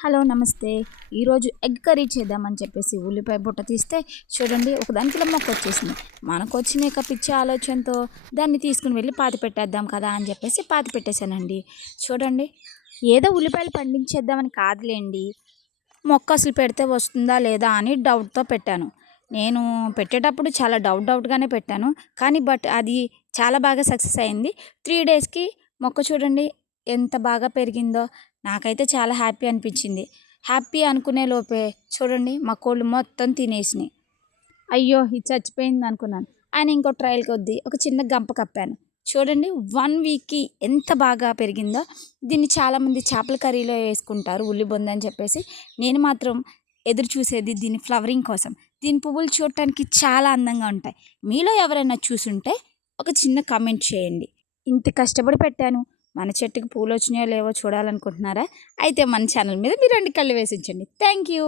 Hello నమస్తే. ఈరోజు egg curry చేద్దామని చెప్పేసి ఉల్లిపాయ బుట్ట తీస్తే చూడండి ఒకదానికిలో మొక్క వచ్చేసింది. మనకొచ్చిన పిచ్చి ఆలోచనతో దాన్ని తీసుకుని వెళ్ళి పాతి పెట్టేద్దాం కదా అని చెప్పేసి పాతి పెట్టేశానండి. చూడండి ఏదో ఉల్లిపాయలు పండించేద్దామని కాదులేండి, మొక్క అసలు పెడితే వస్తుందా లేదా అని డౌట్తో పెట్టాను. నేను పెట్టేటప్పుడు చాలా డౌట్గానే పెట్టాను, కానీ అది చాలా బాగా సక్సెస్ అయింది. 3 డేస్కి మొక్క చూడండి ఎంత బాగా పెరిగిందో. నాకైతే చాలా హ్యాపీ అనిపించింది. హ్యాపీ అనుకునే లోపే చూడండి మా కోళ్ళు మొత్తం తినేసినాయి. అయ్యో ఇది చచ్చిపోయింది అనుకున్నాను. ఆయన ఇంకో ట్రయల్ కొద్దీ ఒక చిన్న గంప కప్పాను. చూడండి 1 వీక్కి ఎంత బాగా పెరిగిందో. దీన్ని చాలామంది చేపల కర్రీలో వేసుకుంటారు ఉల్లిబొంద అని చెప్పేసి. నేను మాత్రం ఎదురు చూసేది దీని ఫ్లవరింగ్ కోసం. దీని పువ్వులు చూడటానికి చాలా అందంగా ఉంటాయి. మీలో ఎవరైనా చూసుంటే ఒక చిన్న కామెంట్ చేయండి. ఇంత కష్టపడి పెట్టాను, మన చెట్టుకి పూలు వచ్చినాయో లేవో చూడాలనుకుంటున్నారా? అయితే మన ఛానల్ మీద మీరు 2 కళ్ళు వేసి ఉంచండి. Thank you.